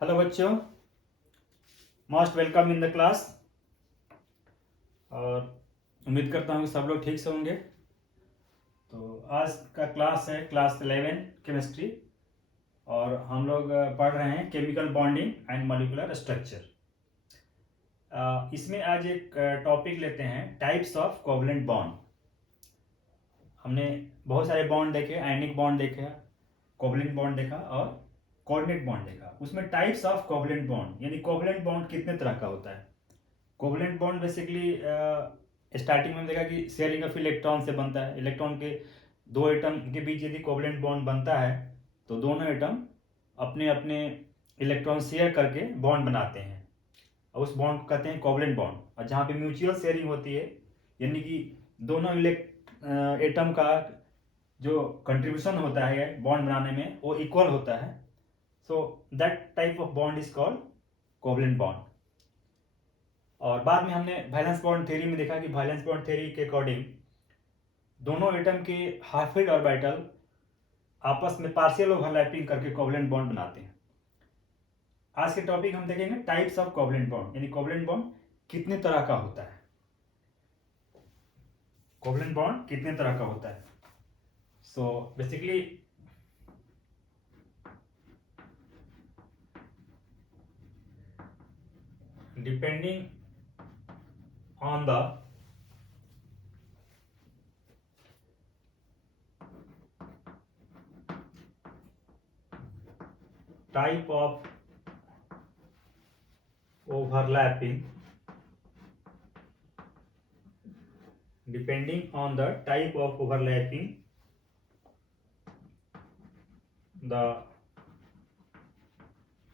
Hello बच्चों, most welcome in the class. और उम्मीद करता हूँ कि सब लोग ठीक से होंगे। तो आज का क्लास है क्लास 11 केमिस्ट्री, और हम लोग पढ़ रहे हैं chemical bonding and molecular structure. इसमें आज एक टॉपिक लेते हैं टाइप्स ऑफ कोवलेंट बॉन्ड। हमने बहुत सारे बॉन्ड देखे, आयनिक बॉन्ड देखा, कोवलेंट बॉन्ड देखा और कोऑर्डिनेट बॉन्ड देखा। उसमें टाइप्स ऑफ कोवलेंट बॉन्ड यानी कोवलेंट बॉन्ड कितने तरह का होता है। कोवलेंट बॉन्ड बेसिकली स्टार्टिंग में देखा कि शेयरिंग ऑफ इलेक्ट्रॉन से बनता है। इलेक्ट्रॉन के दो एटम के बीच यदि कोवलेंट बॉन्ड बनता है तो दोनों एटम अपने अपने इलेक्ट्रॉन शेयर करके बॉन्ड बनाते हैं, और उस बॉन्ड को कहते हैं कोवलेंट बॉन्ड। और जहाँ पे म्यूचुअल शेयरिंग होती है यानी कि दोनों एटम का जो कंट्रीब्यूशन होता है बॉन्ड बनाने में वो इक्वल होता है, so that type of bond is called covalent bond. और बाद में हमने वैलेंस बॉन्ड थ्योरी में देखा कि वैलेंस बॉन्ड थ्योरी के अकॉर्डिंग दोनों एटम के हाफिड ऑर्बिटल आपस में पार्शियल ओवरलैपिंग करके कोवलेंट बॉन्ड बनाते हैं। आज के टॉपिक हम देखेंगे टाइप्स ऑफ कोवलेंट बॉन्ड यानी कोवलेंट बॉन्ड कितने तरह का होता है। कोवलेंट बॉन्ड कितने तरह का होता है। So basically depending on the type of overlapping, depending on the type of overlapping, the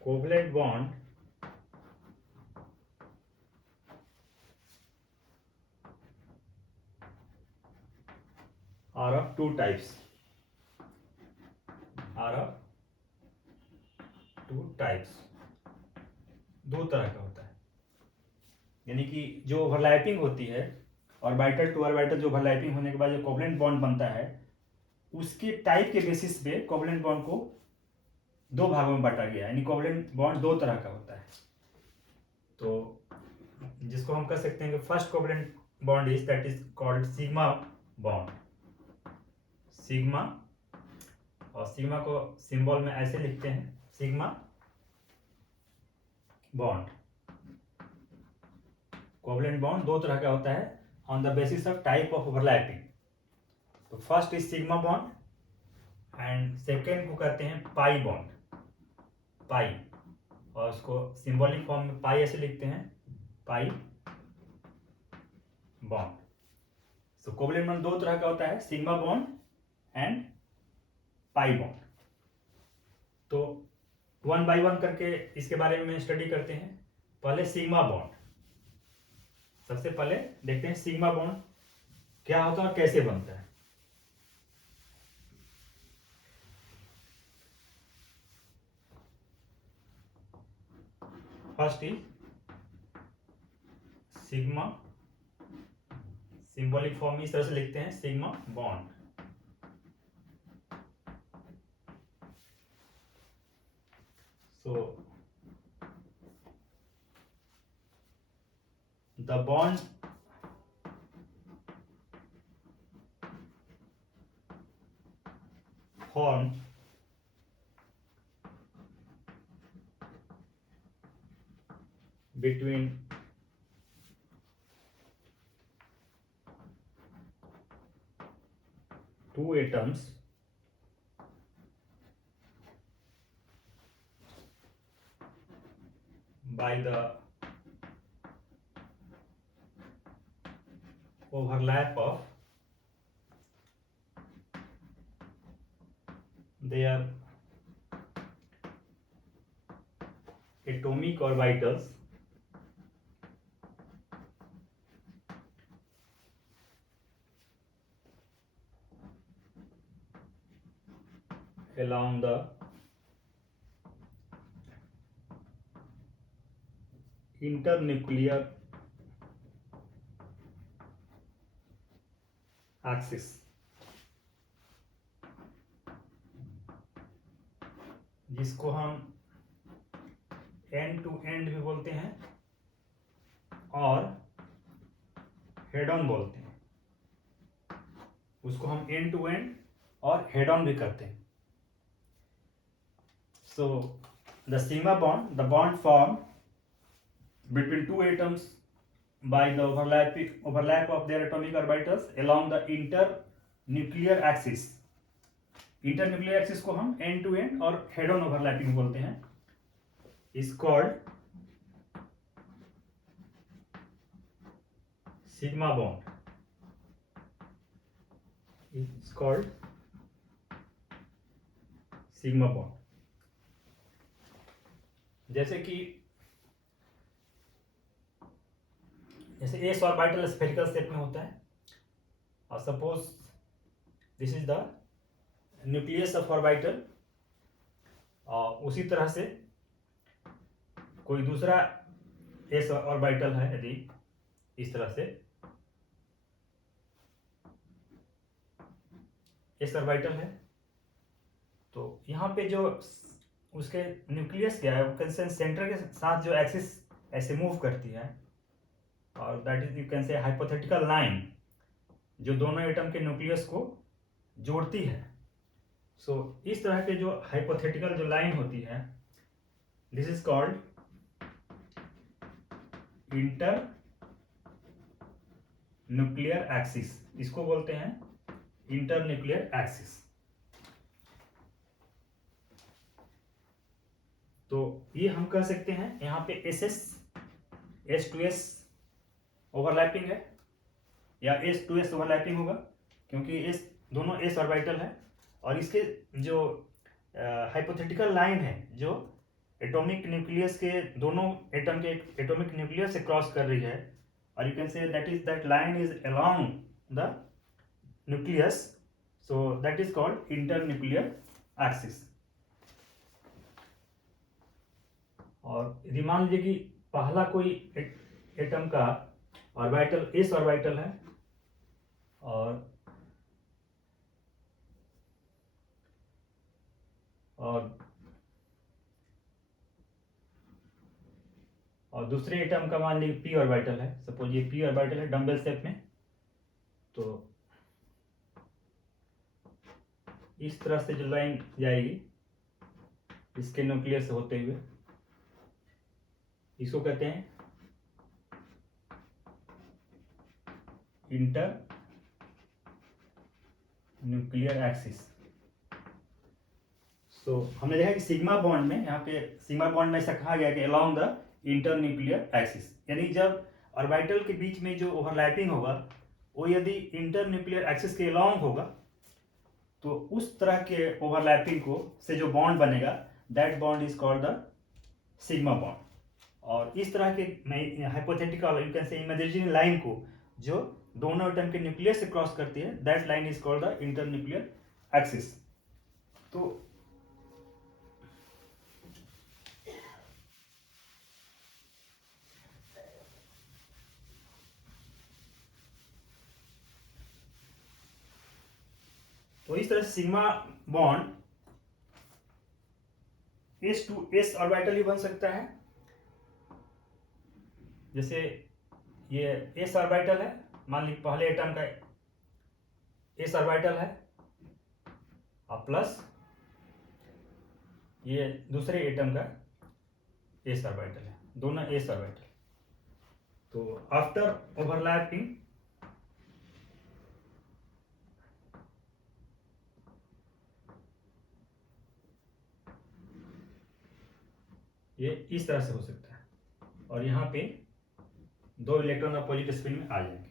covalent bond are of two types, दो तरह का होता है। यानी कि जो ओवरलैपिंग होती है ऑर्बिटल टू ऑर्बिटल, जो ओवरलैपिंग होने के बाद जो कोवलेंट बॉन्ड बनता है उसके टाइप के बेसिस पे कोवलेंट बॉन्ड को दो भागों में बांटा गया है। यानी कोवलेंट बॉन्ड दो तरह का होता है। तो जिसको हम कह सकते हैं कि first covalent bond is that is called sigma bond. Sigma, और सिग्मा को सिंबल में ऐसे लिखते हैं, सिग्मा बॉन्ड। कोवलेंट बॉन्ड दो तरह का होता है on the basis of type of overlapping. तो first is sigma bond and second को कहते हैं पाई बॉन्ड, पाई, और उसको सिंबॉलिक फॉर्म में पाई ऐसे लिखते हैं, पाई बॉन्ड। सो कोवलेंट बॉन्ड दो तरह का होता है, sigma bond and pi bond. तो वन बाय वन करके इसके बारे में स्टडी करते हैं। पहले सिग्मा बॉन्ड, सबसे पहले देखते हैं सिग्मा बॉन्ड क्या होता है और कैसे बनता है। First is sigma, symbolic form में इस तरह से लिखते हैं, sigma bond. So the bond formed between two atoms by the overlap of their atomic orbitals along the internuclear axis, जिसको हम एंड टू एंड भी बोलते हैं और हेड ऑन बोलते हैं। उसको हम एंड टू एंड और हेड ऑन भी करते हैं। So the sigma bond, the bond form between two atoms by the overlap of their atomic orbitals along the internuclear axis. Internuclear axis को हम एंड टू एंड और head on overlapping बोलते हैं। Is called sigma bond. Is called sigma bond. जैसे S orbital spherical shape में होता है और suppose this is the nucleus of orbital, और उसी तरह से कोई दूसरा एस ऑर्बिटल है, यदि इस तरह से एस ऑर्बिटल है, तो यहाँ पे जो उसके न्यूक्लियस क्या है, वो कैन से सेंटर के साथ जो एक्सिस ऐसे मूव करती है, और दैट इज यू कैन से हाइपोथेटिकल लाइन जो दोनों एटम के न्यूक्लियस को जोड़ती है। सो इस तरह के जो हाइपोथेटिकल जो लाइन होती है, this is called inter nuclear axis. इसको बोलते हैं इंटर न्यूक्लियर एक्सिस। तो ये हम कह सकते हैं यहाँ पे S2S ओवरलैपिंग है या S2S ओवरलैपिंग होगा, क्योंकि दोनों S ऑर्बिटल है और इसके जो हाइपोथेटिकल लाइन है जो एटॉमिक न्यूक्लियस के दोनों एटम के एटॉमिक न्यूक्लियस से क्रॉस कर रही है, और you can say that line is along the nucleus, so that is called inter nuclear axis. और यदि मान लीजिए कि पहला कोई एटम का ऑर्बिटल एस ऑर्बिटल है और दूसरे एटम का मान लीजिए पी ऑर्बिटल है, सपोज ये पी ऑर्बिटल है डम्बल शेप में, तो इस तरह से जो लाइन जाएगी इसके न्यूक्लियस से होते हुए, इसको कहते हैं इंटर न्यूक्लियर एक्सिस। सो हमने देखा कि सिग्मा बॉन्ड में, यहाँ पे सिग्मा बॉन्ड में ऐसा कहा गया कि along the inter nuclear axis, यानी जब ऑर्बिटल के बीच में जो ओवरलैपिंग होगा वो यदि इंटर न्यूक्लियर एक्सिस के अलोंग होगा, तो उस तरह के ओवरलैपिंग को से जो बॉन्ड बनेगा, that bond is called the sigma bond. और इस तरह के हाइपोथेटिकल यू कैन से इमेजिनरी लाइन को जो दोनों एटम के न्यूक्लियस से क्रॉस करती है, that line is called the inter nuclear axis. तो इस तरह से सिग्मा बॉन्ड S2S ऑर्बिटल ही बन सकता है। जैसे ये S ऑर्बिटल है, मान लीजिए पहले एटम का S ऑर्बिटल है और प्लस ये दूसरे एटम का S ऑर्बिटल है, दोनों S ऑर्बिटल। तो आफ्टर ओवरलैपिंग ये इस तरह से हो सकता है, और यहाँ पे दो इलेक्ट्रॉन अपोजिट स्पिन में आ जाएंगे,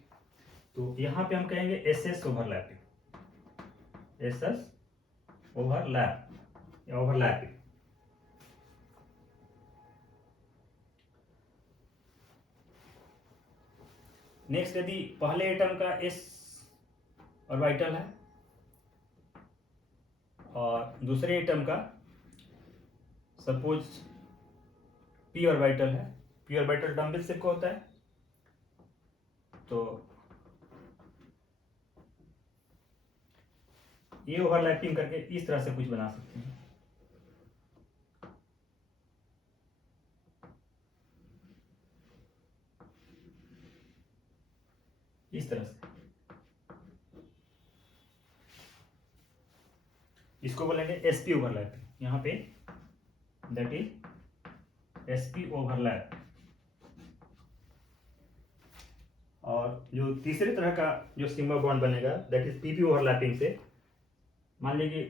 तो यहाँ पे हम कहेंगे SS ओवरलैपिंग, SS ओवरलैप या ओवरलैपिंग। नेक्स्ट, यदि पहले एटम का S ऑर्बिटल है और दूसरे एटम का सपोज P ऑर्बिटल है, P ऑर्बिटल डम्बल शेप का होता है, तो ये ओवरलैपिंग करके इस तरह से कुछ बना सकते हैं। इस तरह से। इसको बोलेंगे sp ओवरलैपिंग, यहाँ पे दैट इज sp ओवरलैप। और जो तीसरे तरह का जो सिग्मा बॉन्ड बनेगा दैट इज pp ओवरलैपिंग से, मान लीजिए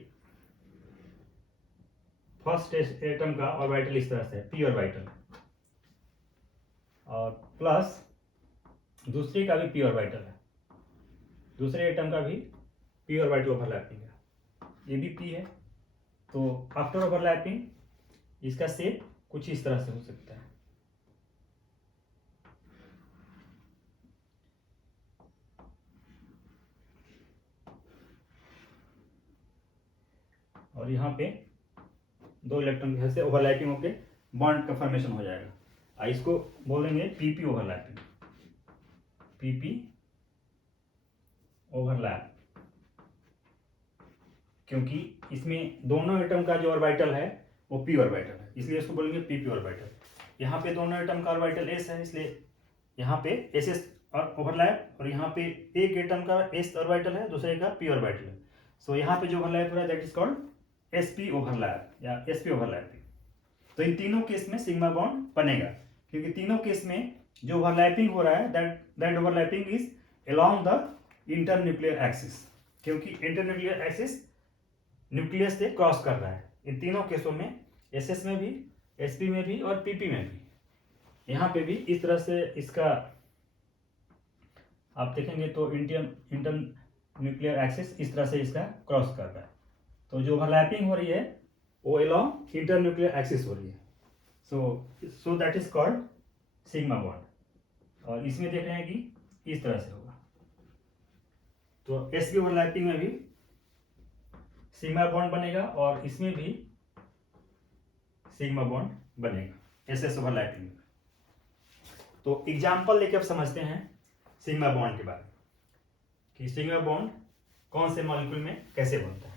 फर्स्ट एटम का ऑर्बिटल इस तरह से p ऑर्बिटल, और प्लस दूसरे का भी p ऑर्बिटल है, दूसरे एटम का भी p ऑर्बिटल ओवरलैपिंग है, ये भी p है। तो आफ्टर ओवरलैपिंग इसका शेप कुछ इस तरह से हो सकता है। और यहाँ पे दो इलेक्ट्रॉन की वजह से ओवरलैपिंग होके बॉन्ड का फॉर्मेशन हो जाएगा। इसको बोलेंगे पीपी ओवरलैपिंग, पीपी ओवरलैप, क्योंकि इसमें दोनों एटम का जो ऑर्बिटल है वो पी ऑर्बिटल है, इसलिए इसको बोलेंगे पीपी ऑर्बिटल। यहाँ पे दोनों एटम का ऑर्बिटल एस है, इसलिए यहाँ पे एस एस और ओवरलैप, और यहाँ पे एक एटम का एस ऑर्बिटल है, दूसरे का पी ऑर्बिटल है। सो यहाँ पे जो ओवरलैप हो रहा है that is called SP overlap या एसपी ओवरलैपिंग। तो इन तीनों केस में सिग्मा बॉन्ड बनेगा, क्योंकि तीनों केस में जो ओवरलैपिंग हो रहा है that overlapping is along the internuclear axis, क्योंकि इंटरन्यूक्लियर एक्सिस न्यूक्लियस से क्रॉस कर रहा है इन तीनों केसों में, एसएस में भी, एसपी में भी और पीपी में भी। यहाँ पे भी इस तरह से इसका आप देखेंगे तो इंटर न्यूक्लियर एक्सिस इस तरह से इसका क्रॉस कर रहा है। तो जो ओवरलैपिंग हो रही है वो अलोंग इंटर न्यूक्लियर एक्सिस हो रही है। So that is called sigma bond. और इसमें देख रहे हैं कि इस तरह से होगा। तो एसपी ओवरलैपिंग में भी सिग्मा बॉन्ड बनेगा और इसमें भी सिग्मा बॉन्ड बनेगा एसएस ओवरलैपिंग में। तो एग्जाम्पल लेके अब समझते हैं सिग्मा बॉन्ड के बारे में कि सिग्मा बॉन्ड कौन से मॉलिक्यूल में कैसे बनता है।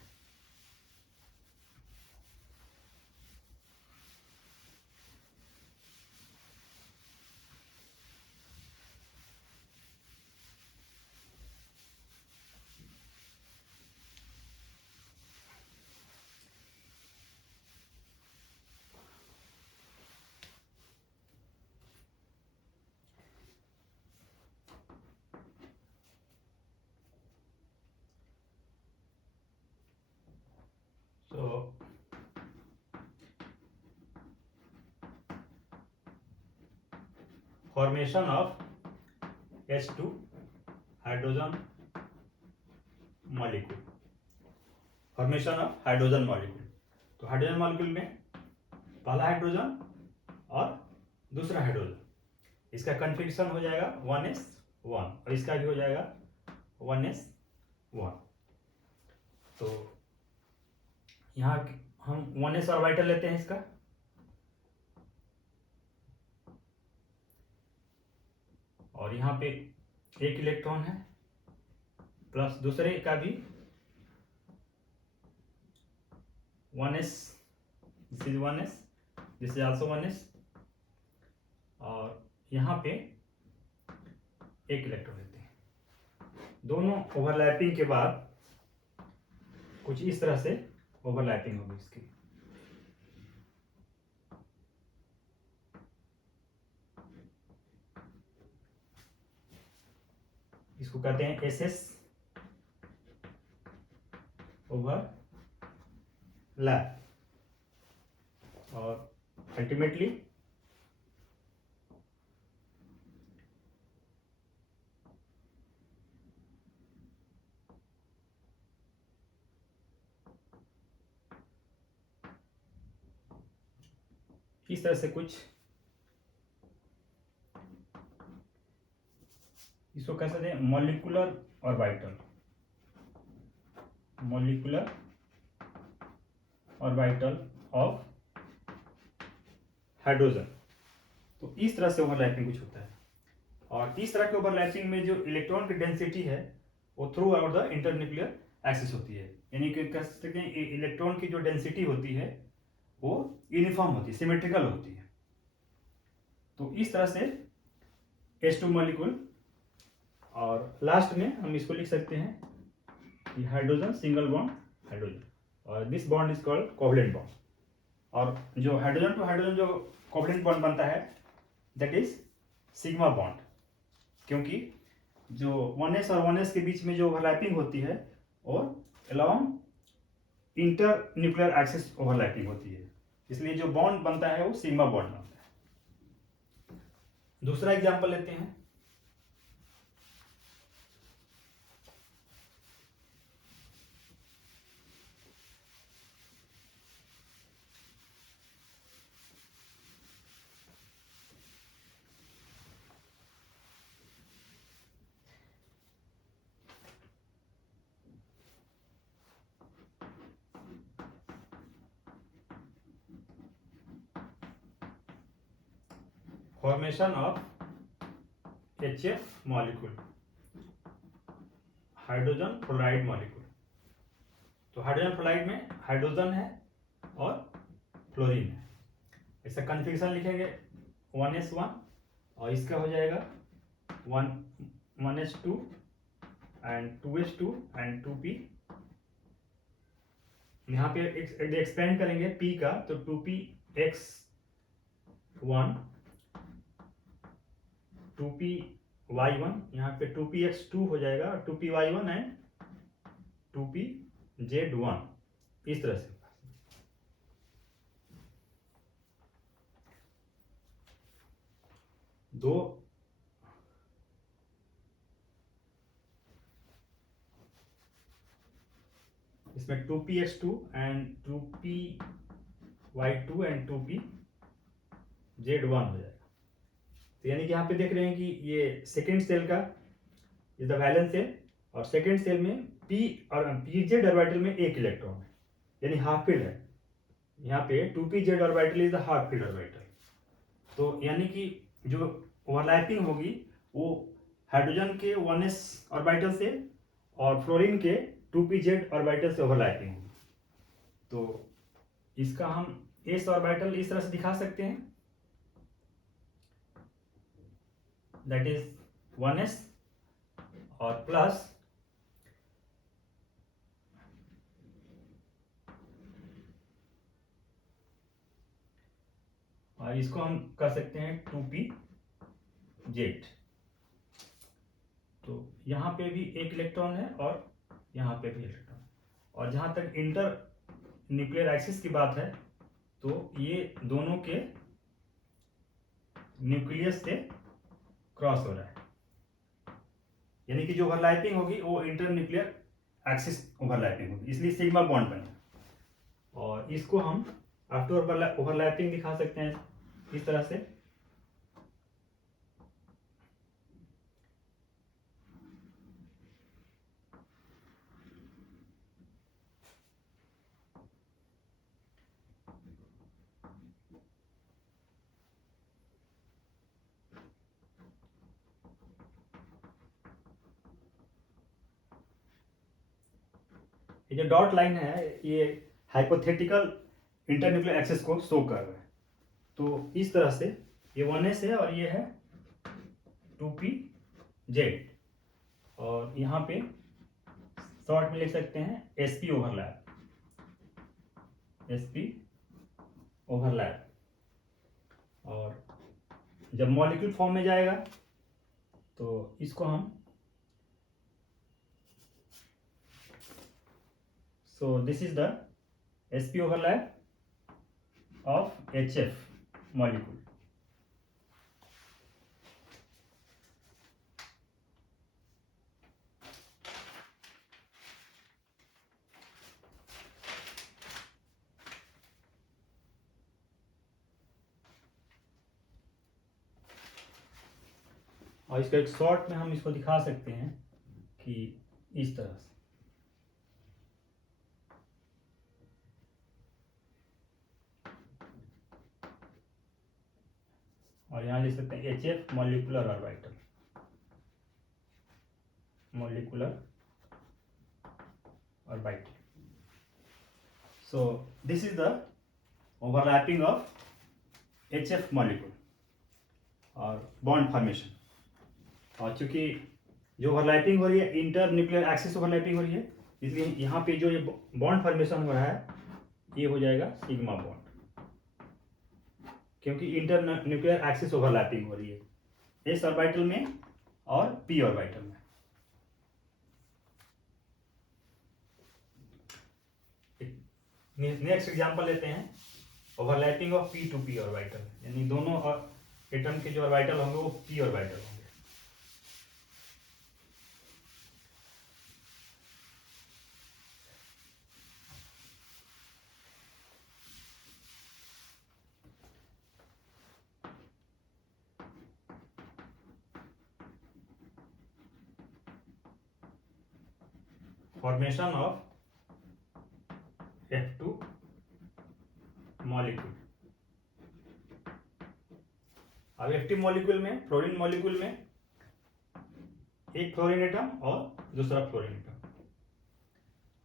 So formation of H2 hydrogen molecule, formation of hydrogen molecule. तो हाइड्रोजन मॉलिक्यूल में पहला हाइड्रोजन और दूसरा हाइड्रोजन, इसका कन्फिग्रेशन हो जाएगा 1s1 और इसका भी हो जाएगा 1s1। तो यहाँ हम 1s ऑर्बिटल लेते हैं इसका, और यहाँ पे एक इलेक्ट्रॉन है प्लस दूसरे का भी 1s, this is 1s, this is also 1s, और यहाँ पे एक इलेक्ट्रॉन लेते हैं। दोनों ओवरलैपिंग के बाद कुछ इस तरह से ओवरलैपिंग होगी इसकी। इसको कहते हैं एसएस ओवरलैप, और अल्टीमेटली इस तरह से कुछ इसको कह सकते हैं molecular orbital, molecular orbital of hydrogen. तो इस तरह से ओवरलैपिंग कुछ होता है। और इस तरह के ओवरलैपिंग में जो इलेक्ट्रॉन की डेंसिटी है वो through out the internuclear axis होती है, यानी कि कह सकते हैं इलेक्ट्रॉन की जो डेंसिटी होती है वो यूनिफॉर्म होती है, सिमेट्रिकल होती है। तो इस तरह से H2 मॉलिक्यूल और लास्ट में हम इसको लिख सकते हैं कि हाइड्रोजन सिंगल बॉन्ड हाइड्रोजन, और this bond is called covalent bond. और जो हाइड्रोजन टू हाइड्रोजन जो कोवलेंट बॉन्ड बनता है दैट इज सिग्मा बॉन्ड, क्योंकि जो 1s और 1s के बीच में जो ओवरलैपिंग होती है और along inter nuclear axis overlapping होती है, इसलिए जो बॉन्ड बनता है वो सिग्मा बॉन्ड बनता है। दूसरा एग्जांपल लेते हैं। Formation of HF molecule, hydrogen fluoride molecule. तो हाइड्रोजन फ्लोराइड में हाइड्रोजन है और फ्लोरीन है, ऐसा कन्फिग्रेशन लिखेंगे 1s1 और इसका हो जाएगा 1s2 and 2s2 and 2p। यहाँ पे एक्सपेंड करेंगे p का तो 2px1 2py1, यहाँ पे 2px2 हो जाएगा 2py1 एंड 2pz1, इस तरह से। दो इसमें 2px2 and 2py2 and 2pz1 हो जाएगा। तो यानी कि यहाँ पे देख रहे हैं कि ये सेकेंड सेल का इज द वैलेंस सेल, और सेकेंड सेल में p और pz ऑर्बिटल में एक इलेक्ट्रॉन है, यानी हाफ फील्ड है। यहाँ पे 2pz orbital is the half filled orbital. तो यानी कि जो ओवरलैपिंग होगी वो हाइड्रोजन के 1s ऑर्बिटल से और फ्लोरीन के 2pz ऑर्बिटल से ओवरलैपिंग होगी। तो इसका हम s ऑर्बिटल इस तरह से दिखा सकते हैं, दैट इज 1s और प्लस और इसको हम कर सकते हैं 2pz। तो यहाँ पे भी एक इलेक्ट्रॉन है और यहाँ पे भी इलेक्ट्रॉन, और जहाँ तक इंटर न्यूक्लियर एक्सिस की बात है तो ये दोनों के न्यूक्लियस से क्रॉस हो रहा है, यानी कि जो ओवरलैपिंग होगी वो इंटर न्यूक्लियर एक्सिस ओवरलैपिंग होगी, इसलिए सिग्मा बॉन्ड बनेगा। और इसको हम आफ्टर ओवरलैपिंग दिखा सकते हैं इस तरह से। ये जो डॉट लाइन है ये हाइपोथेटिकल इंटरन्यूक्लियर एक्सिस को शो कर रहा है। तो इस तरह से ये 1s है और ये है 2pz, और यहाँ पे शॉर्ट में लिख सकते हैं sp ओवरलैप, sp ओवरलैप। और जब मॉलिक्यूल फॉर्म में जाएगा तो इसको हम so this is the sp overlap of HF molecule। और इसका एक शॉर्ट में हम इसको दिखा सकते हैं कि इस तरह से। और यहाँ लिख सकते हैं HF molecular orbital, molecular orbital. So this is the overlapping of HF molecule और बॉन्ड फॉर्मेशन। और चूंकि जो ओवरलैपिंग हो रही है इंटर न्यूक्लियर एक्सिस ओवरलैपिंग हो रही है, इसलिए यहाँ पे जो ये बॉन्ड फॉर्मेशन हो रहा है ये हो जाएगा सिग्मा बॉन्ड, क्योंकि इंटर न्यूक्लियर एक्सिस ओवरलैपिंग हो रही है एस ऑर्बिटल में और पी ऑर्बिटल में। नेक्स्ट एग्जांपल लेते हैं, overlapping of p to p orbital, यानी दोनों एटम के जो ऑर्बिटल होंगे वो पी ऑर्बिटल होंगे। Formation of F2 molecule. अब F2 मॉलिक्यूल में, फ्लोरीन मॉलिक्यूल में एक फ्लोरीन एटम और दूसरा फ्लोरीन एटम,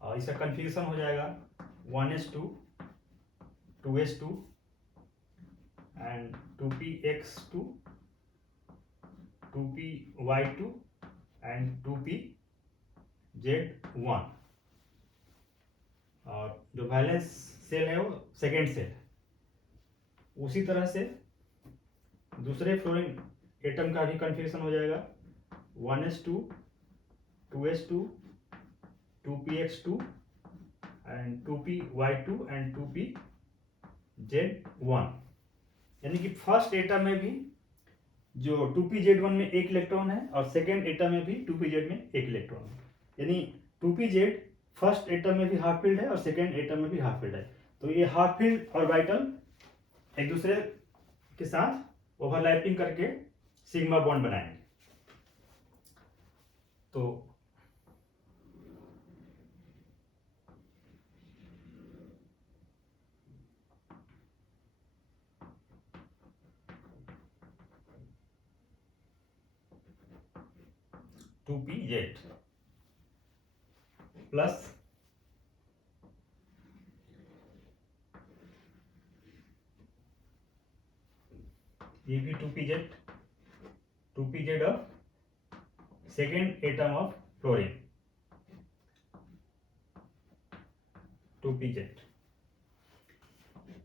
और इसका कन्फ्यूजन हो जाएगा 1s2 2s2 and 2px2 2py2 and 2pz1, और जो वैलेंस सेल है वो सेकेंड सेल है। उसी तरह से दूसरे फ्लोरीन एटम का भी कन्फ्यूजन हो जाएगा 1s2 2s2 2px2 and 2py2 and 2pz1, यानी कि फर्स्ट एटम में भी जो 2pz1 में एक इलेक्ट्रॉन है और सेकेंड एटम में भी 2pz में एक इलेक्ट्रॉन है, यानी 2pz फर्स्ट एटम में भी हाफ फील्ड है और सेकेंड एटम में भी हाफ फील्ड है। तो ये हाफ फील्ड ऑर्बिटल एक दूसरे के साथ ओवरलैपिंग करके सिग्मा बॉन्ड बनाएंगे। तो टू पी जेड प्लस ये भी 2pz of second atom of fluorine 2pz,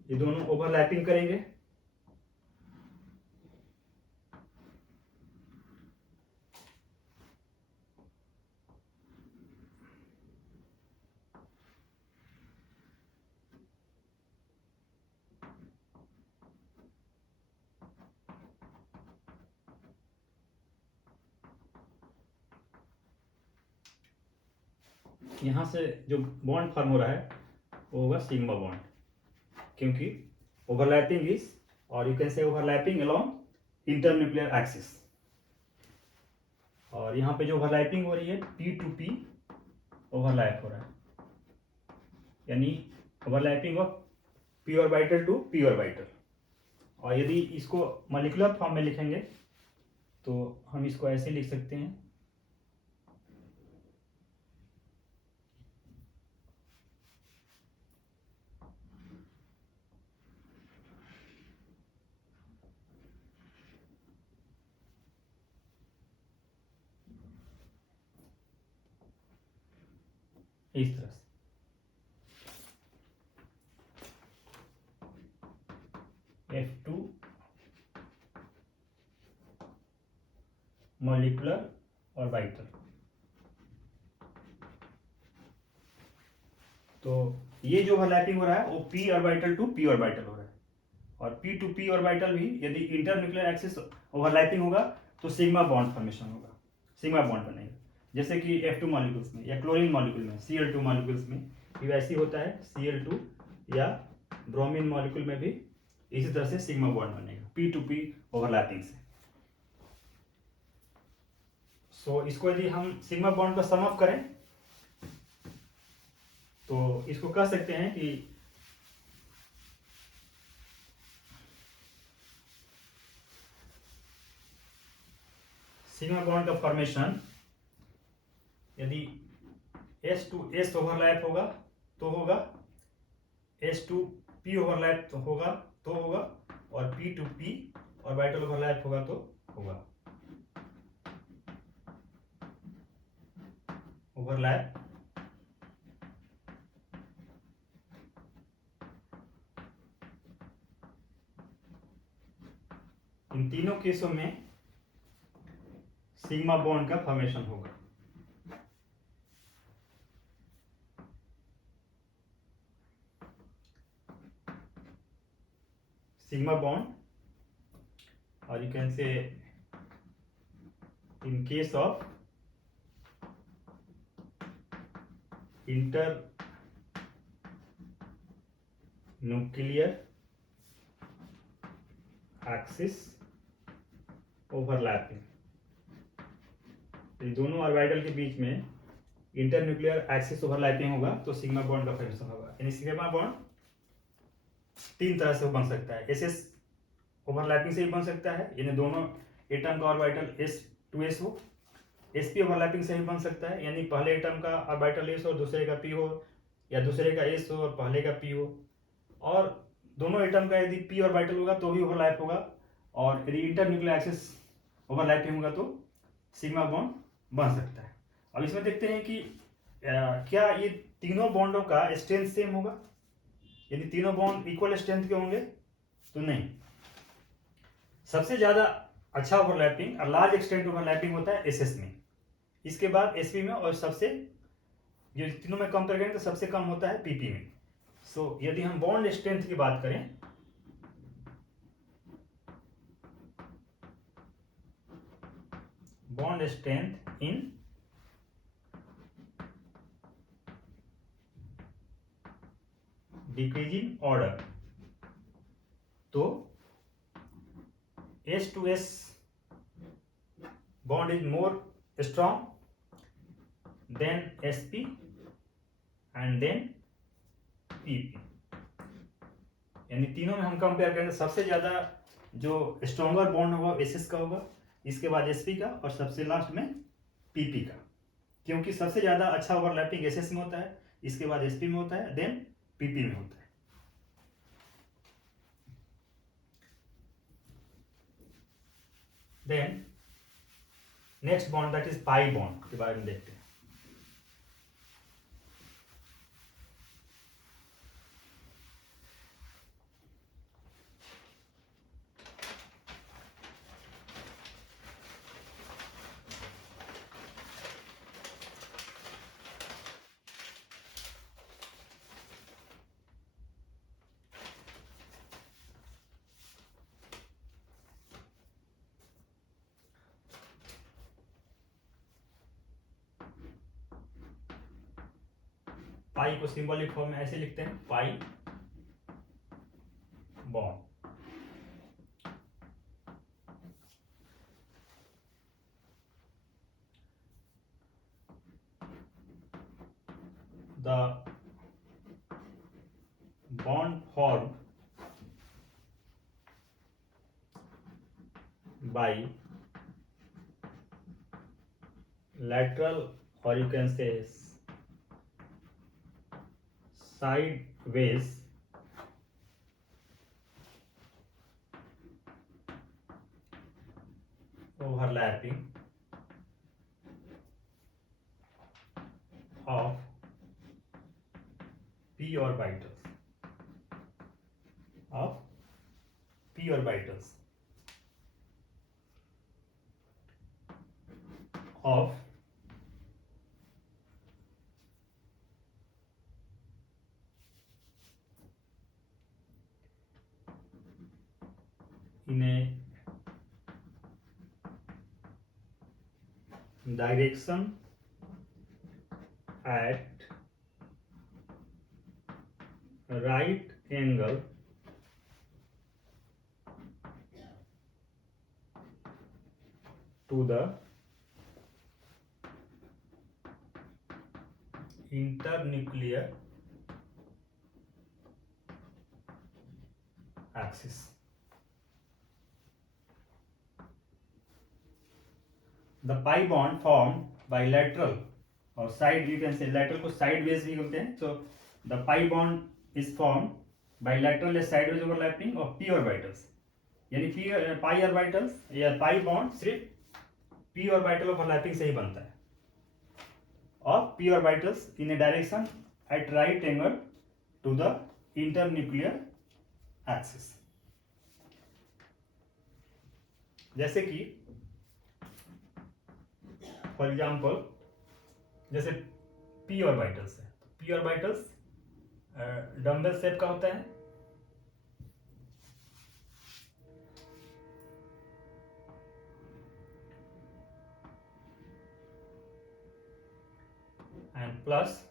ये दोनों ओवरलैपिंग करेंगे। यहाँ से जो बॉन्ड फॉर्म हो रहा है वो होगा सिग्मा बॉन्ड, क्योंकि ओवरलैपिंग इज, और यू कैन से ओवरलैपिंग अलोंग इंटरन्यूक्लियर एक्सिस, और यहाँ पे जो ओवरलैपिंग हो रही है पी टू पी ओवरलैप हो रहा है, यानी overlapping of p orbital to p orbital. और यदि इसको मॉलिक्यूलर फॉर्म में लिखेंगे तो हम इसको ऐसे लिख सकते हैं, इस तरह से F2 मॉलिक्यूलर ऑर्बिटल। तो ये जो ओवरलैपिंग हो रहा है वो p orbital to p orbital हो रहा है, और पी टू पी ऑर्बिटल भी यदि इंटरन्यूक्लियर एक्सिस ओवरलैपिंग होगा तो सिग्मा बॉन्ड फॉर्मेशन होगा, सिग्मा बॉन्ड बनेगा, जैसे कि F2 मॉलिक्यूल्स में या क्लोरीन मॉलिक्यूल में Cl2 मॉलिक्यूल्स में भी वैसे ही होता है, Cl2 या ब्रोमीन मॉलिक्यूल में भी इसी तरह से सिग्मा बॉन्ड बनेगा पी टू पी ओवरलैपिंग से। सो इसको यदि हम सिग्मा बॉन्ड का सम अप करें तो इसको कह सकते हैं कि सिग्मा बॉन्ड का फॉर्मेशन यदि S टू S ओवरलैप होगा तो होगा, S टू P ओवरलैप तो होगा, और P to P orbital overlap होगा तो होगा। ओवरलैप इन तीनों केसों में सिग्मा बॉन्ड का फॉर्मेशन होगा। सिग्मा बॉन्ड, और you can say in case of internuclear axis overlapping, ये दोनों ऑर्बिटल के बीच में इंटरन्यूक्लियर एक्सिस ओवरलैपिंग होगा तो सिग्मा बॉन्ड का फॉर्मेशन होगा। यानी सिग्मा बॉन्ड तीन तरह से बन सकता है। एसएस ओवरलैपिंग से ही बन सकता है, यानी दोनों एटम का ऑर्बिटल s2s हो। sp ओवरलैपिंग से ही बन सकता है, यानी पहले एटम का ऑर्बिटल s हो दूसरे का p हो, या दूसरे का s हो और पहले का p हो। और दोनों एटम का यदि p ऑर्बिटल होगा तो भी ओवरलैप होगा, और यदि इंटरन्यूक्लियर एक्सिस ओवरलैपिंग होगा तो सिग्मा बॉन्ड बन सकता है। अब इसमें देखते हैं कि क्या ये तीनों बॉन्डों का स्ट्रेंथ सेम होगा। यदि तीनों बॉन्ड इक्वल स्ट्रेंथ के होंगे तो नहीं। सबसे ज्यादा अच्छा ओवरलैपिंग और लार्ज एक्सटेंट ओवरलैपिंग होता है एसएस में, इसके बाद एसपी में, और सबसे जो तीनों में कंपेयर करें तो सबसे कम होता है पीपी में। सो यदि हम बॉन्ड स्ट्रेंथ की बात करें bond strength in decreasing order, तो S2S bond is more strong than sp and then pp। यानी तीनों में हम कंपेयर करें तो सबसे ज्यादा जो स्ट्रॉन्गर बॉन्ड होगा एसएस का होगा, इसके बाद एसपी का, और सबसे लास्ट में पीपी का। क्योंकि सबसे ज्यादा अच्छा ओवरलैपिंग एसएस में होता है, इसके बाद एसपी में होता है, देन पीपी में होता है। Then next bond that is pi bond के बारे में देखते हैं। पाई को सिंबॉलिक फॉर्म में ऐसे लिखते हैं, pi bond. The bond formed by lateral, or you can say sideways overlapping of p orbitals of in a direction at right angle to the internuclear axis। The pi bond formed by lateral or side, you can say lateral को sideways भी बोलते हैं। So the pi bond is formed by lateral या sideways overlapping of p orbitals, यानी pi orbitals या pi bond सिर्फ p orbital overlapping से ही बनता है। of p orbitals in a direction at right angle to the internuclear axis. जैसे कि फॉर एग्जाम्पल जैसे p ऑर्बिटल्स है, p ऑर्बिटल्स डम्बल शेप का होता है, एंड प्लस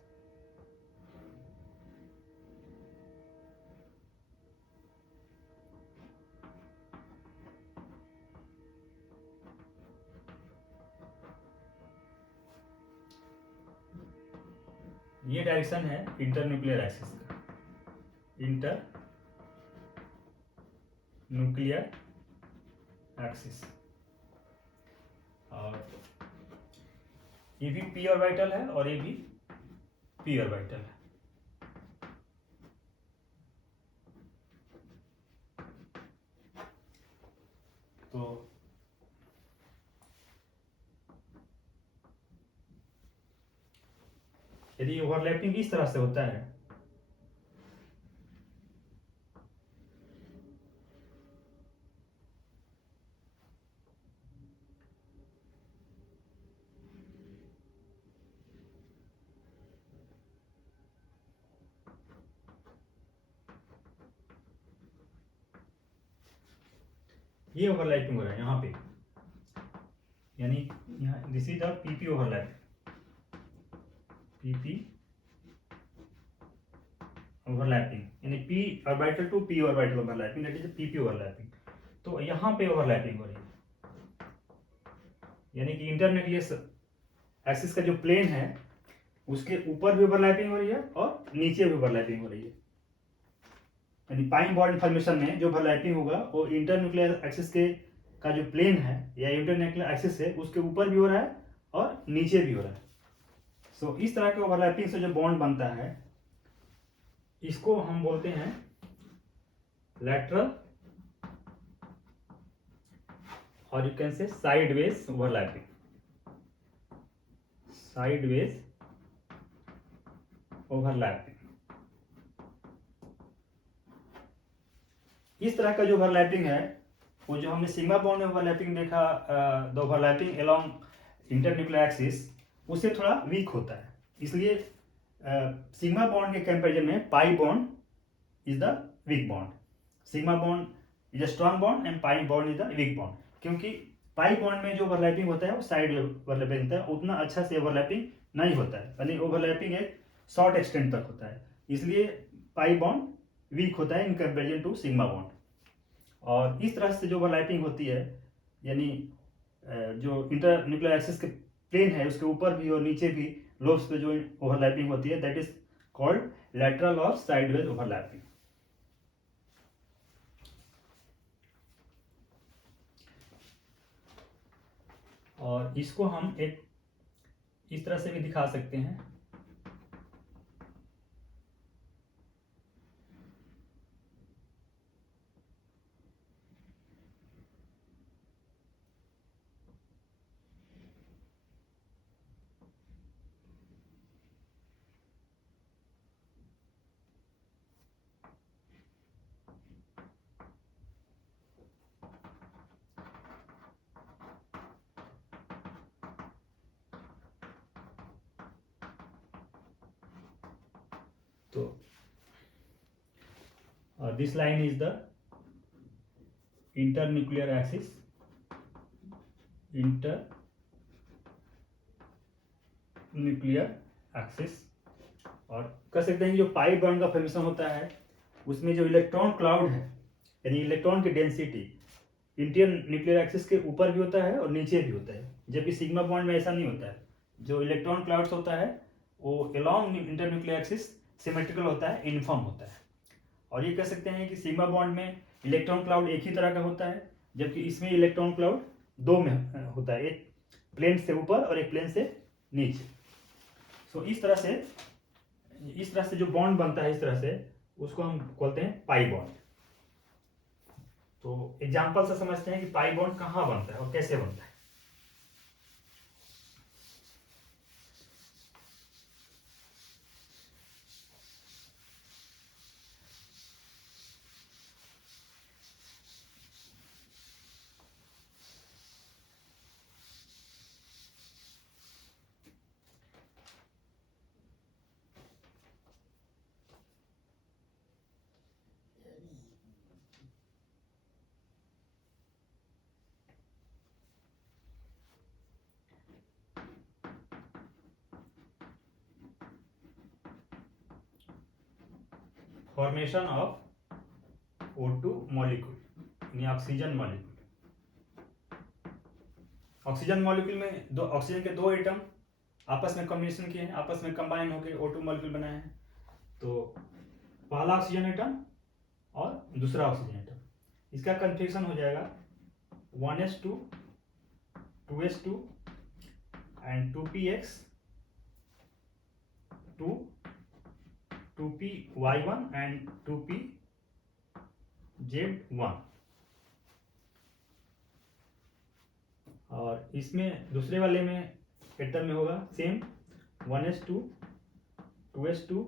ये डायरेक्शन है इंटरन्यूक्लियर एक्सिस का, इंटर न्यूक्लियर एक्सिस, और ये भी p ऑर्बिटल है और ये भी p ऑर्बिटल है। तो यदि ओवरलैपिंग इस तरह से होता है ये ओवरलैपिंग हो रहा है यहाँ पे, यानी यहाँ this is the p p overlap, p p overlapping यानी p orbital to p orbital overlapping, that is p p overlapping. तो यहाँ पे ओवरलैपिंग हो रही है, यानी कि इंटरन्यूक्लियस एक्सिस का जो प्लेन है उसके ऊपर भी ओवरलैपिंग हो रही है और नीचे भी ओवरलैपिंग हो रही है। यानी पाई बॉन्ड फॉर्मेशन में जो ओवरलैपिंग होगा वो इंटरन्यूक्लियर एक्सिस के का जो प्लेन है या इंटरन्यूक्लियर एक्सिस है उसके ऊपर भी हो रहा है और नीचे भी हो रहा है। सो इस तरह के ओवरलैपिंग से जो बॉन्ड बनता है इसको हम बोलते हैं लैटरल और यू कैन से साइडवेज ओवरलैपिंग, साइडवेज ओवरलैपिंग। इस तरह का जो ओवरलैपिंग है वो जो हमने सिग्मा बॉन्ड में ओवरलैपिंग देखा, the overlapping along internuclear axis, उससे थोड़ा वीक होता है। इसलिए सिग्मा बॉन्ड के कंपैरिजन में pi bond is the weak bond, sigma bond is a strong bond and pi bond is the weak bond. क्योंकि पाई बॉन्ड में जो ओवरलैपिंग होता है वो साइड ओवरलैपिंग होता है, उतना अच्छा से ओवरलैपिंग नहीं होता है, यानी ओवरलैपिंग एक शॉर्ट एक्सटेंट तक होता है, इसलिए पाई बॉन्ड वीक होता है in comparison to sigma bond. और इस तरह से जो ओवरलैपिंग होती है, यानी जो इंटरन्यूक्लियर एक्सिस के प्लेन है उसके ऊपर भी और नीचे भी लोब्स पे जो ओवरलैपिंग होती है, दैट इज कॉल्ड लैटरल और साइडवेज ओवरलैपिंग। और इसको हम एक इस तरह से भी दिखा सकते हैं, तो this line is the internuclear axis, internuclear axis. और कह सकते हैं कि जो पाई बॉन्ड का फॉर्मेशन होता है उसमें जो इलेक्ट्रॉन क्लाउड है, यानी इलेक्ट्रॉन की डेंसिटी इंटरन्यूक्लियर एक्सिस के ऊपर भी होता है और नीचे भी होता है, जबकि सिग्मा बॉन्ड में ऐसा नहीं होता है। जो इलेक्ट्रॉन क्लाउड्स होता है वो अलोंग इंटरन्यूक्लियर एक्सिस सिमेट्रिकल होता है, यूनिफॉर्म होता है। और ये कह सकते हैं कि सिग्मा बॉन्ड में इलेक्ट्रॉन क्लाउड एक ही तरह का होता है, जबकि इसमें इलेक्ट्रॉन क्लाउड दो में होता है, एक प्लेन से ऊपर और एक प्लेन से नीचे। सो इस तरह से जो बॉन्ड बनता है इस तरह से उसको हम बोलते हैं पाई बॉन्ड। तो एग्जांपल से समझते हैं कि पाई बॉन्ड कहाँ बनता है और कैसे बनता है। फॉर्मेशन ऑफ O2 मॉलिक्यूल यानी ऑक्सीजन मॉलिक्यूल। ऑक्सीजन मॉलिक्यूल में दो ऑक्सीजन के दो एटम आपस में कॉम्बिनेशन किए हैं, आपस में कंबाइन होकर O2 मॉलिक्यूल बनाए हैं। तो पहला ऑक्सीजन एटम और दूसरा ऑक्सीजन एटम, इसका कन्फिग्रेशन हो जाएगा 1s2 2s2 and 2px 2py1 and 2pz1। और इसमें दूसरे वाले में एटम में होगा same 1s2 2s2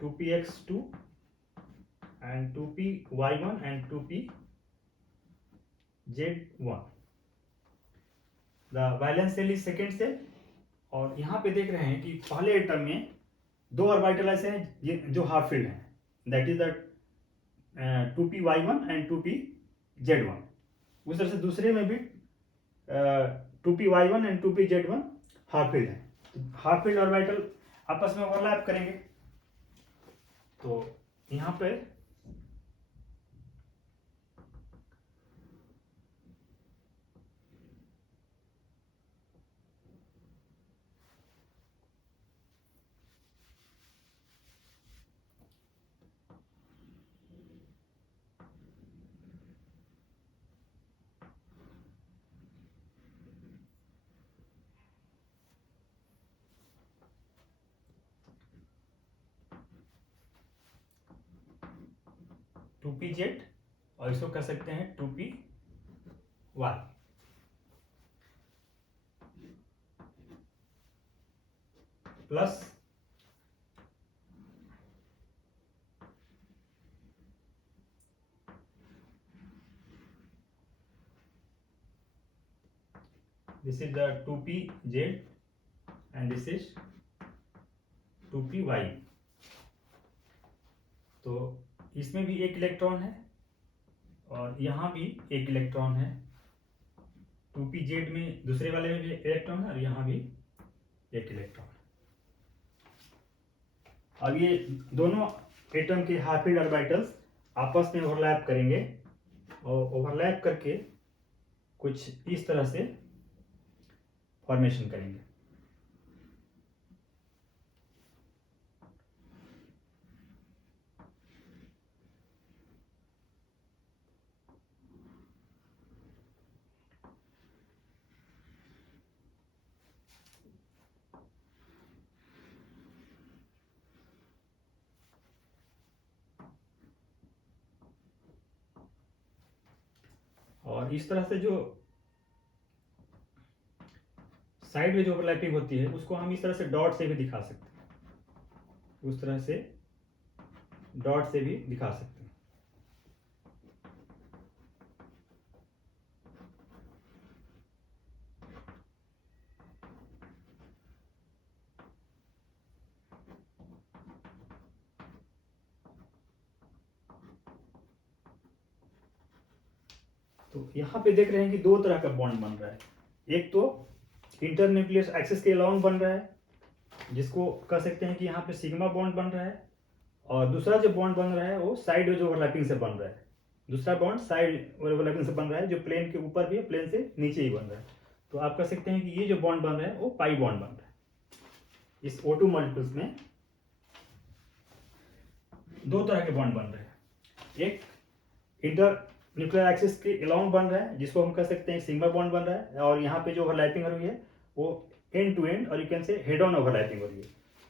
2px2 and 2py1 and 2pz1। The valence shell is second shell. और यहाँ पे देख रहे हैं कि पहले एटम में दो ऑर्बिटल ऐसे हैं जो हाफ फील्ड हैं, that is the 2py1 and 2pz1। उस तरह से दूसरे में भी 2py1 and 2pz1 half field है। तो हाफ फील्ड ऑर्बिटल आपस में ओवरलैप करेंगे। तो यहाँ पे टू पी जेड और इसको कह सकते हैं 2py। Plus this is the 2pz and this is 2py। तो इसमें भी एक इलेक्ट्रॉन है और यहाँ भी एक इलेक्ट्रॉन है। 2pz में दूसरे वाले में भी इलेक्ट्रॉन है और यहाँ भी एक इलेक्ट्रॉन है। अब ये दोनों एटम के हाफ फील्ड ऑर्बिटल्स आपस में ओवरलैप करेंगे और ओवरलैप करके कुछ इस तरह से फॉर्मेशन करेंगे। और इस तरह से जो साइड में जो ओवरलैपिंग होती है उसको हम इस तरह से डॉट से भी दिखा सकते हैं, उस तरह से डॉट से भी दिखा सकते हैं। तो यहाँ पे देख रहे हैं कि दो तरह का बॉन्ड बन रहा है। एक तो इंटरन्यूक्लियस एक्सिस के अलाउंग बन रहा है, जिसको कह सकते हैं कि यहाँ पे सिग्मा बॉन्ड बन रहा है। और दूसरा जो बॉन्ड बन रहा है वो साइड वेज ओवरलैपिंग से बन रहा है। दूसरा बॉन्ड साइड ओवरलैपिंग से बन रहा है, जो प्लेन के ऊपर भी है, प्लेन से नीचे ही बन रहा है। तो आप कह सकते हैं कि ये जो बॉन्ड बन रहा है वो पाई बॉन्ड बन रहा है। इस O2 मॉलिक्यूल्स में दो तरह के बॉन्ड बन रहे हैं। एक इंटर न्यूक्लियर एक्सिस के अलाउंग बन रहा है, जिसको हम कह सकते हैं सिग्मा बॉन्ड बन रहा है। और यहाँ पे जो ओवरलैपिंग हो रही है वो एंड टू एंड और यू कैन से हेड ऑन ओवरलैपिंग हो रही है।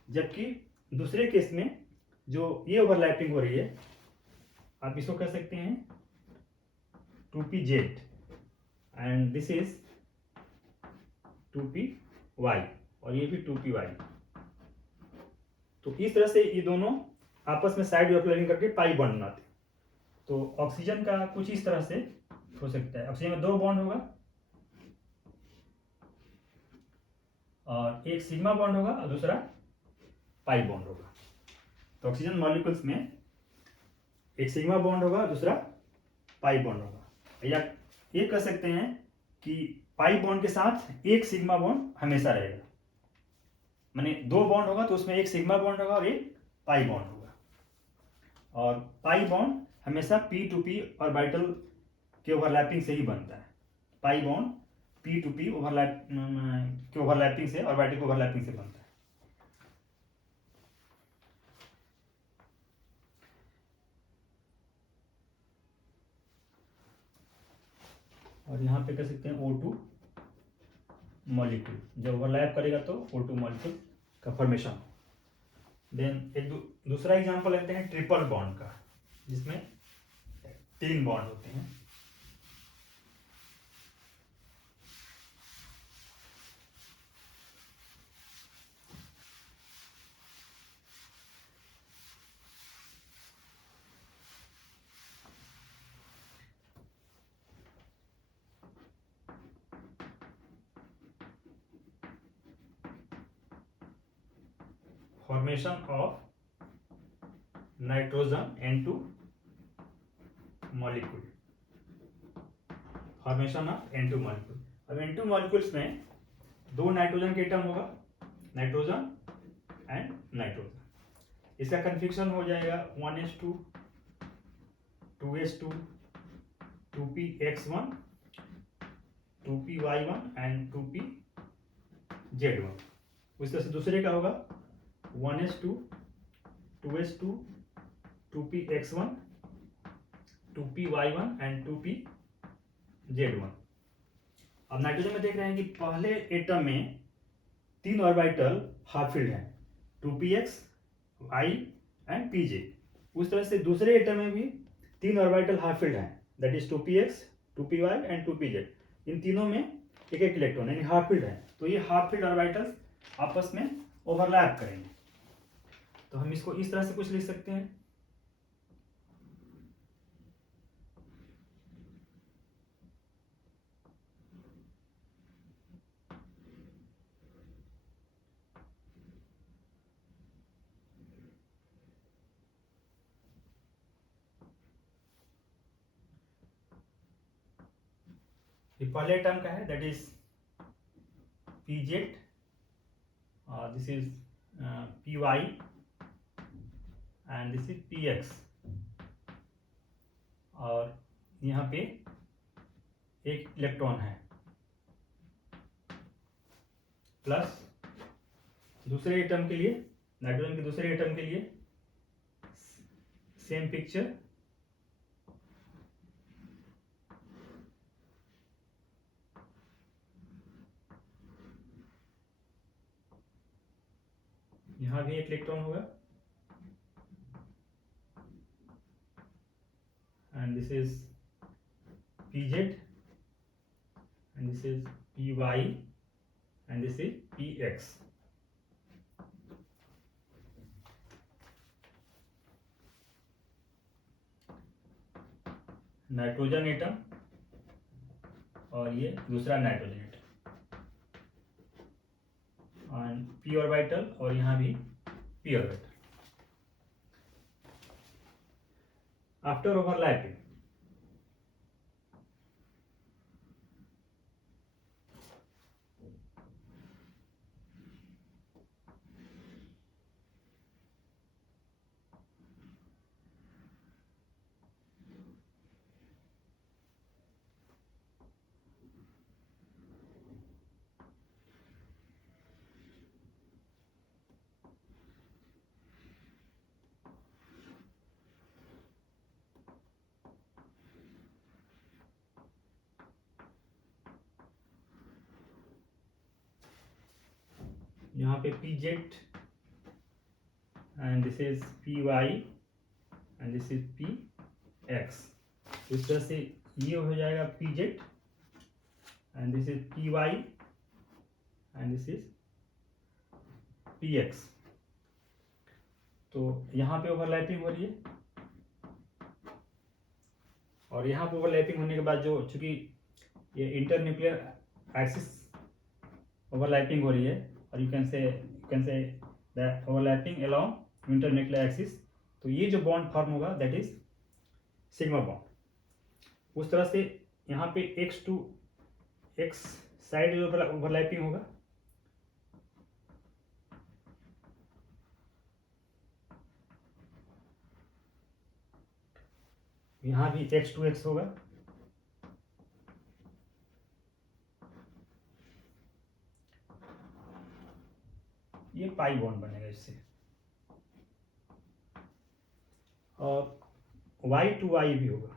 जबकि दूसरे केस में जो ये ओवरलैपिंग हो रही है, आप इसको कह सकते हैं 2pz and this is 2py और ये भी 2py। तो इस तरह से ये दोनों आपस में साइड ओवरलैपिंग करके पाई बॉन्ड बनाते हैं। तो ऑक्सीजन का कुछ इस तरह से हो सकता है। ऑक्सीजन में दो बॉन्ड होगा और एक सिग्मा बॉन्ड होगा और दूसरा पाई बॉन्ड होगा। तो ऑक्सीजन मॉलिक्यूल्स में एक सिग्मा बॉन्ड होगा, दूसरा पाई बॉन्ड होगा। या ये कह सकते हैं कि पाई बॉन्ड के साथ एक सिग्मा बॉन्ड हमेशा रहेगा। माने दो बॉन्ड होगा तो उसमें एक सिग्मा बॉन्ड होगा और एक पाई बॉन्ड होगा। और पाई बॉन्ड हमेशा पी टू पी ऑर्बिटल के ओवरलैपिंग से ही बनता है। Pi bond p to p overlap के ओवरलैपिंग से, ऑर्बिटल के ओवरलैपिंग से बनता है। और यहाँ पे कह सकते हैं O2 मॉलिक्यूल, जब ओवरलैप करेगा तो O2 मॉलिक्यूल का फॉर्मेशन। देन एक दूसरा एग्जांपल लेते हैं ट्रिपल बॉन्ड का, जिसमें 3 बॉन्ड होते हैं। Formation of nitrogen N2 molecule, formation of N2 molecule. अब N2 मॉलिक्यूल्स में 2 नाइट्रोजन के एटम होगा, नाइट्रोजन एंड नाइट्रोजन। इसका कन्फिक्शन हो जाएगा 1s2 2s2 2px1 2py1 and 2pz1। उस तरह से दूसरे का होगा 1s2 2s2 2px1 2py1 and 2pz1। अब नाइट्रोजन में देख रहे हैं कि पहले एटम में 3 ऑर्बिटल हाफ फील्ड है, 2px y एंड pj। उस तरह से दूसरे एटम में भी 3 ऑर्बिटल हाफ फील्ड है, that is 2px 2py and 2pz। इन तीनों में एक एक इलेक्ट्रॉन यानी हाफ फील्ड है, तो ये हाफ फील्ड ऑर्बिटल्स आपस में ओवरलैप करेंगे। तो हम इसको इस तरह से कुछ लिख सकते हैं, ये पहले टर्म का है, that is pz, this is py and this is px। और यहाँ पे एक इलेक्ट्रॉन है, प्लस दूसरे एटम के लिए, नाइट्रोजन के दूसरे एटम के लिए सेम पिक्चर, यहाँ भी एक इलेक्ट्रॉन होगा and this is pz and this is py and this is px। Nitrogen atom और ये दूसरा nitrogen atom, and p orbital और यहाँ भी p ऑर्बिटल। आफ्टर ओवरलैपिंग यहाँ पे pz and this is py and this is px। इस तरह से ये हो जाएगा pz and this is py and this is px। तो यहाँ पे ओवरलैपिंग हो रही है, और यहाँ पे ओवरलैपिंग होने के बाद जो, चूंकि ये इंटरन्यूक्लियर एक्सिस ओवरलैपिंग हो रही है, और you can say that overlapping along internuclear axis, तो ये जो बॉन्ड फॉर्म होगा दैट इज सिग्मा बॉन्ड। उस तरह से यहाँ पे x to x side overlapping होगा, यहाँ भी H2X होगा, ये पाई बॉन्ड बनेगा इससे, और Y2Y भी होगा,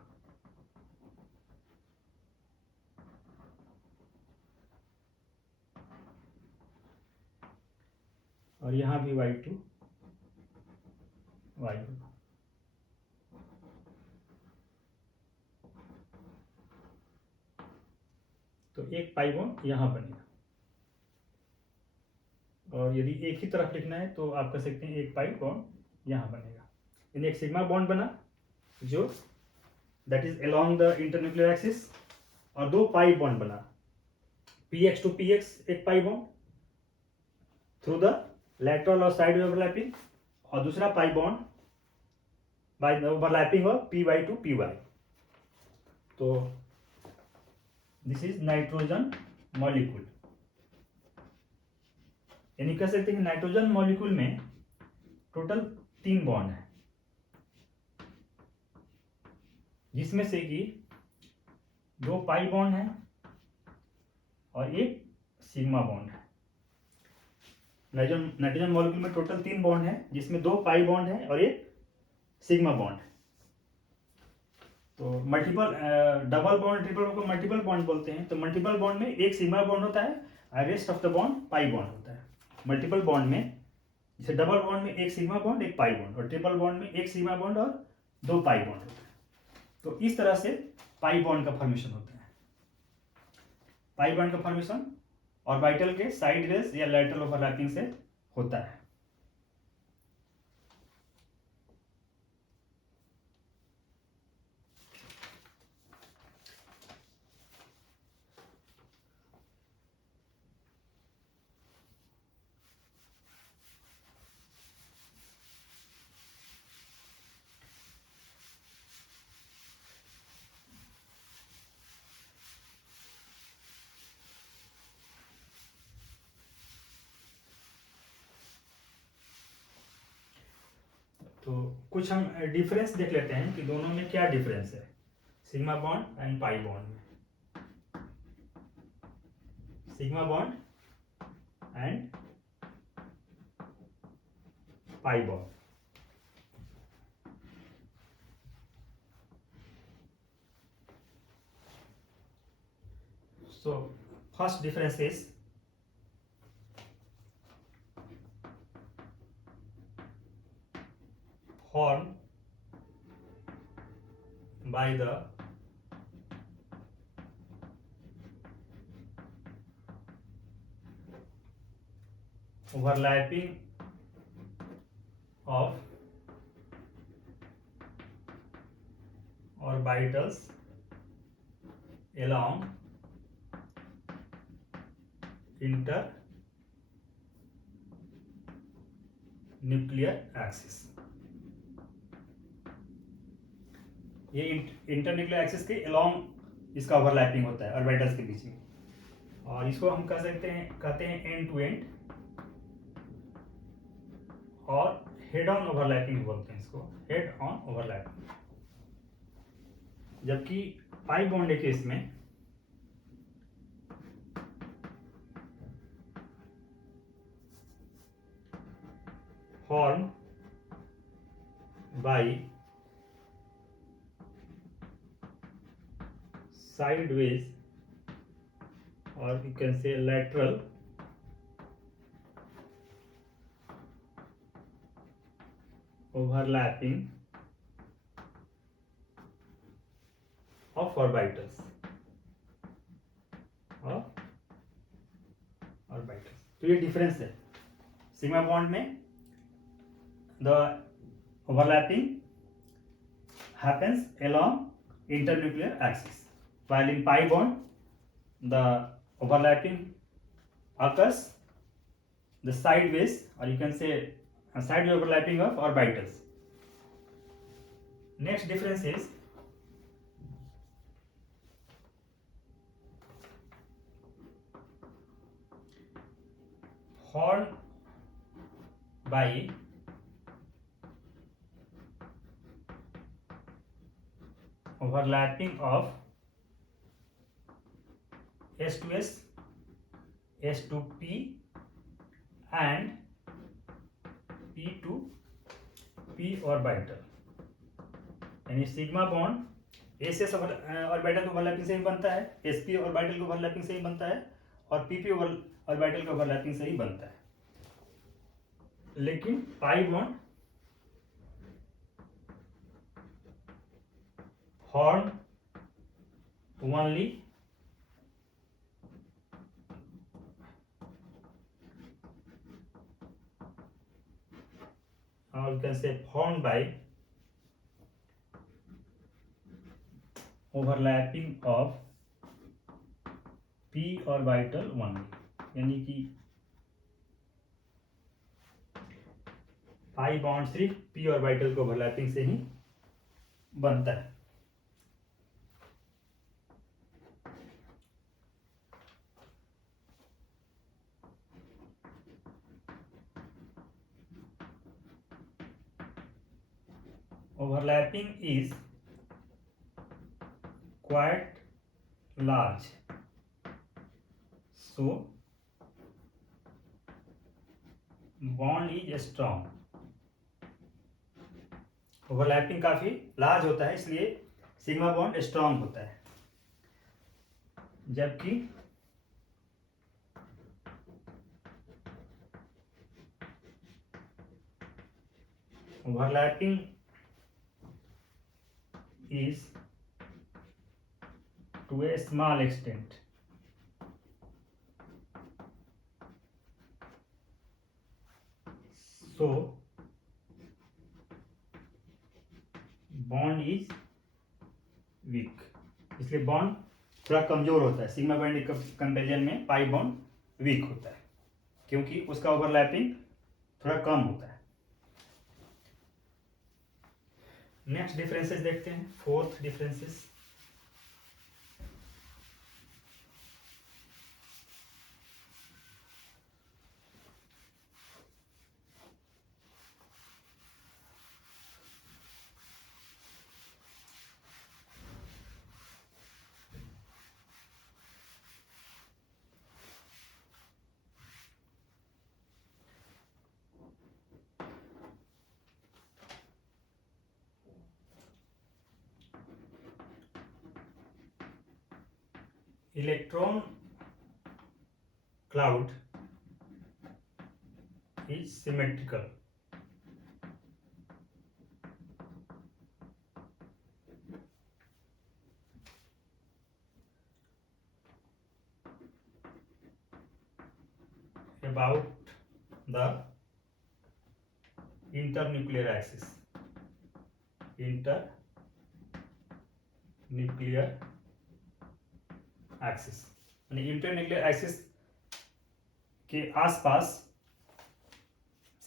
और यहाँ भी Y2Y होगा। तो एक पाई बॉन्ड यहाँ बनेगा, और यदि एक ही तरफ लिखना है तो आप कह सकते हैं एक पाई बॉन्ड यहाँ बनेगा। यानी एक सिग्मा बॉन्ड बना जो that is along the internuclear axis, और दो पाई बॉन्ड बना, PX to PX एक pi bond through the lateral और साइड ओवरलैपिंग, और दूसरा pi bond by the overlapping of PY to PY। तो दिस इज नाइट्रोजन मॉलिक्यूल। यानी कह सकते हैं कि नाइट्रोजन मॉलिक्यूल में टोटल 3 बॉन्ड है, जिसमें से कि 2 पाई बॉन्ड है और एक सिग्मा बॉन्ड है। नाइट्रोजन मॉलिक्यूल में टोटल 3 बॉन्ड है, जिसमें 2 पाई बॉन्ड है और एक सिग्मा बॉन्ड है। तो multiple double bond triple bond को मल्टीपल बॉन्ड बोलते हैं। तो मल्टीपल बॉन्ड में एक सिग्मा बॉन्ड होता है और rest of the bond pi bond होता है। मल्टीपल बॉन्ड में जैसे डबल बॉन्ड में एक सिग्मा बॉन्ड एक पाई बॉन्ड, और ट्रिपल बॉन्ड में एक सिग्मा बॉन्ड और 2 पाई बॉन्ड होता है। तो इस तरह से पाई बॉन्ड का फॉर्मेशन होता है। पाई बॉन्ड का फॉर्मेशन ऑर्बिटल के साइडवेज या लैटरल ओवरलैपिंग से होता है। तो कुछ हम डिफरेंस देख लेते हैं कि दोनों में क्या डिफरेंस है sigma bond and pi bond में। Sigma bond and pi bond. So first difference is formed by the overlapping of orbitals along internuclear axis। ये इंटरन्यूक्लियर एक्सिस के अलोंग इसका ओवरलैपिंग होता है ऑर्बिटल्स के बीच में, और इसको हम कह सकते हैं कहते हैं एंड टू एंड, और हेड ऑन ओवरलैपिंग बोलते हैं इसको, हेड ऑन ओवरलैपिंग। जबकि पाई बॉन्ड के केस में form by sideways or you can say lateral overlapping of orbitals तो ये डिफरेंस है। सिग्मा बॉन्ड में the overlapping happens along internuclear axis, while in pi bond the overlapping occurs the sideways, or you can say a side overlapping of orbitals. Next difference is formed by overlapping of S to S, S to P and P to P orbital, यानी sigma bond S S orbital overlapping से ही बनता है, S P orbital के overlapping से ही बनता है और पी पी ऑर्बिटल के ओवरलैपिंग से ही बनता है। लेकिन pi bond form only or you can say formed by overlapping of p orbital only, यानी कि पाई बॉन्ड सिर्फ p ऑर्बिटल के ओवरलैपिंग से ही बनता है। Overlapping is quite large, so bond is strong. Overlapping काफी लार्ज होता है इसलिए सिग्मा बॉन्ड स्ट्रांग होता है, जबकि overlapping is to a small extent, so bond is weak, इसलिए बॉन्ड थोड़ा कमजोर होता है। सिग्मा बॉन्ड के कंपेरिजन में पाई बॉन्ड वीक होता है क्योंकि उसका ओवरलैपिंग थोड़ा कम होता है। नेक्स्ट डिफरेंसेस देखते हैं, fourth differences. Electron cloud is symmetrical. About the internuclear axis. Internuclear axis, यानी इंटरन्यूक्लियर एक्सिस के आसपास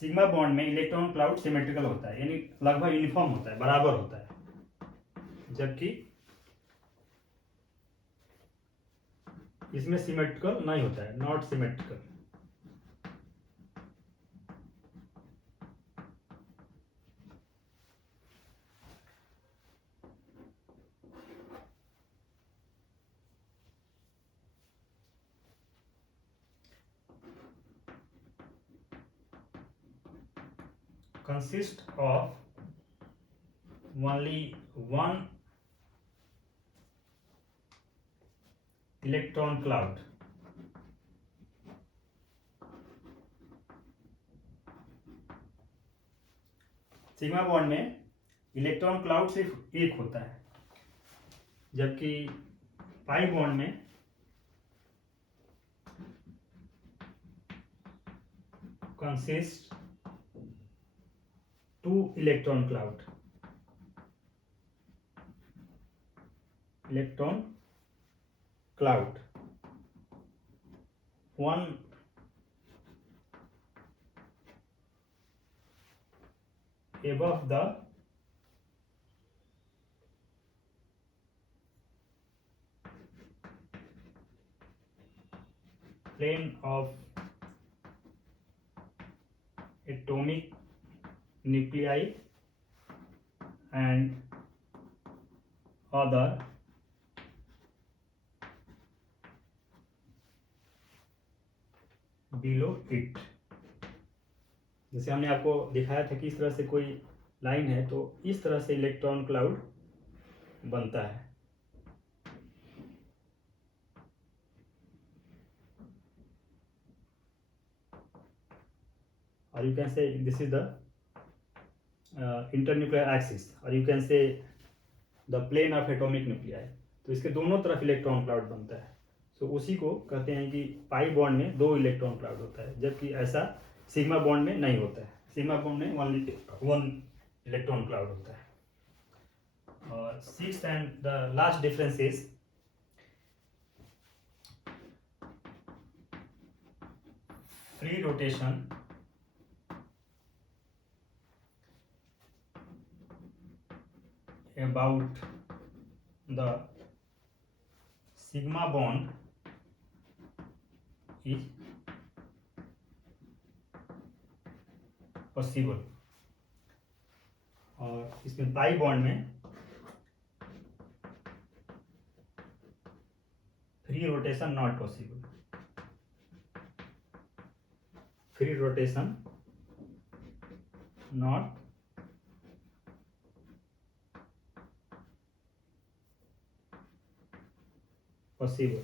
सिग्मा बॉन्ड में इलेक्ट्रॉन क्लाउड सिमेट्रिकल होता है, यानी लगभग यूनिफॉर्म होता है, बराबर होता है, जबकि इसमें सिमेट्रिकल नहीं होता है, not symmetrical. Consist of only one electron cloud. Sigma bond में इलेक्ट्रॉन क्लाउड सिर्फ एक होता है, जबकि पाई बॉन्ड में consist two electron cloud, one above the plane of atomic nuclei and other below it। जैसे हमने आपको दिखाया था कि इस तरह से कोई लाइन है तो इस तरह से इलेक्ट्रॉन क्लाउड बनता है। or you can say this is the internuclear axis or you can say the plane of atomic nuclei। तो इसके दोनों तरफ इलेक्ट्रॉन क्लाउड बनता है। तो उसी को कहते हैं कि पाई बॉन्ड में 2 इलेक्ट्रॉन क्लाउड होता है, जबकि ऐसा सिग्मा बॉन्ड में नहीं होता है। सिग्मा बॉन्ड में 1 इलेक्ट्रॉन क्लाउड होता है। और 6th and the last difference is free rotation about the sigma bond is possible। और इसमें पाई बॉन्ड में free rotation not possible. Free rotation not possible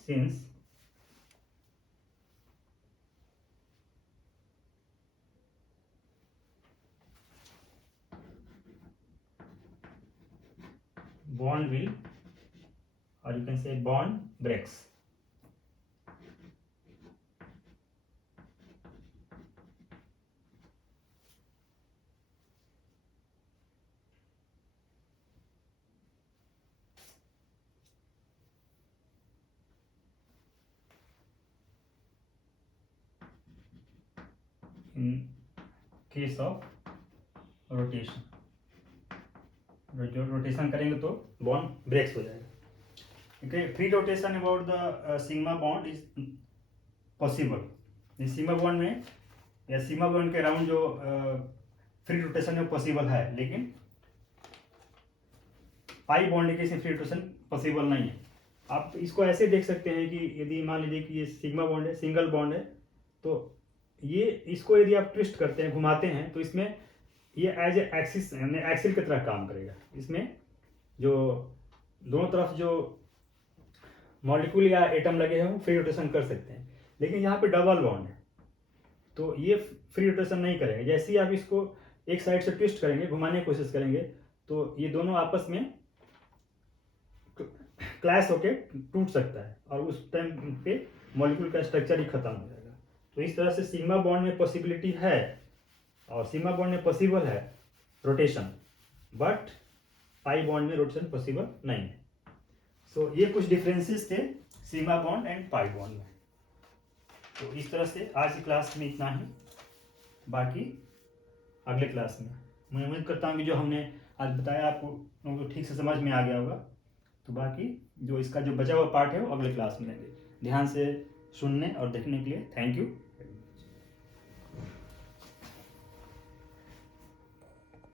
since bond will or you can say bond breaks। in case of rotation, जो rotation करेंगे तो bond breaks हो जाएगा। Okay, free rotation about the sigma bond is possible. Sigma bond में या sigma bond के around जो free rotation है पॉसिबल है, लेकिन पाई बॉन्ड के फ्री रोटेशन पॉसिबल नहीं है। आप इसको ऐसे देख सकते हैं कि यदि मान लीजिए कि ये सिग्मा बॉन्ड है, सिंगल बॉन्ड है, तो ये इसको यदि आप ट्विस्ट करते हैं, घुमाते हैं, तो इसमें ये एज ए एक्सिस यानी एक्सिल की तरह काम करेगा। इसमें जो दोनों तरफ जो मॉलिक्यूल या एटम लगे हैं वो फ्री रोटेशन कर सकते हैं, लेकिन यहाँ पे डबल बॉन्ड है तो ये फ्री रोटेशन नहीं करेंगे। जैसे ही आप इसको एक साइड से ट्विस्ट करेंगे, घुमाने की कोशिश करेंगे, तो ये दोनों आपस में क्लैश होके टूट सकता है और उस टाइम पे मॉलिक्यूल का स्ट्रक्चर ही खत्म हो जाएगा। तो इस तरह से सिग्मा बॉन्ड में पॉसिबिलिटी है और सिग्मा बॉन्ड में पॉसिबल है रोटेशन, बट पाई बॉन्ड में रोटेशन पॉसिबल नहीं है। सो ये कुछ डिफरेंसेस थे sigma bond and pi bond में। तो इस तरह से आज की क्लास में इतना ही, बाकी अगले क्लास में मैं उम्मीद करता हूँ कि जो हमने आज बताया आपको लोगों को ठीक से समझ में आ गया होगा। तो बाकी जो इसका जो बचा हुआ पार्ट है वो अगले क्लास में लेंगे। ध्यान से सुनने और देखने के लिए थैंक यू।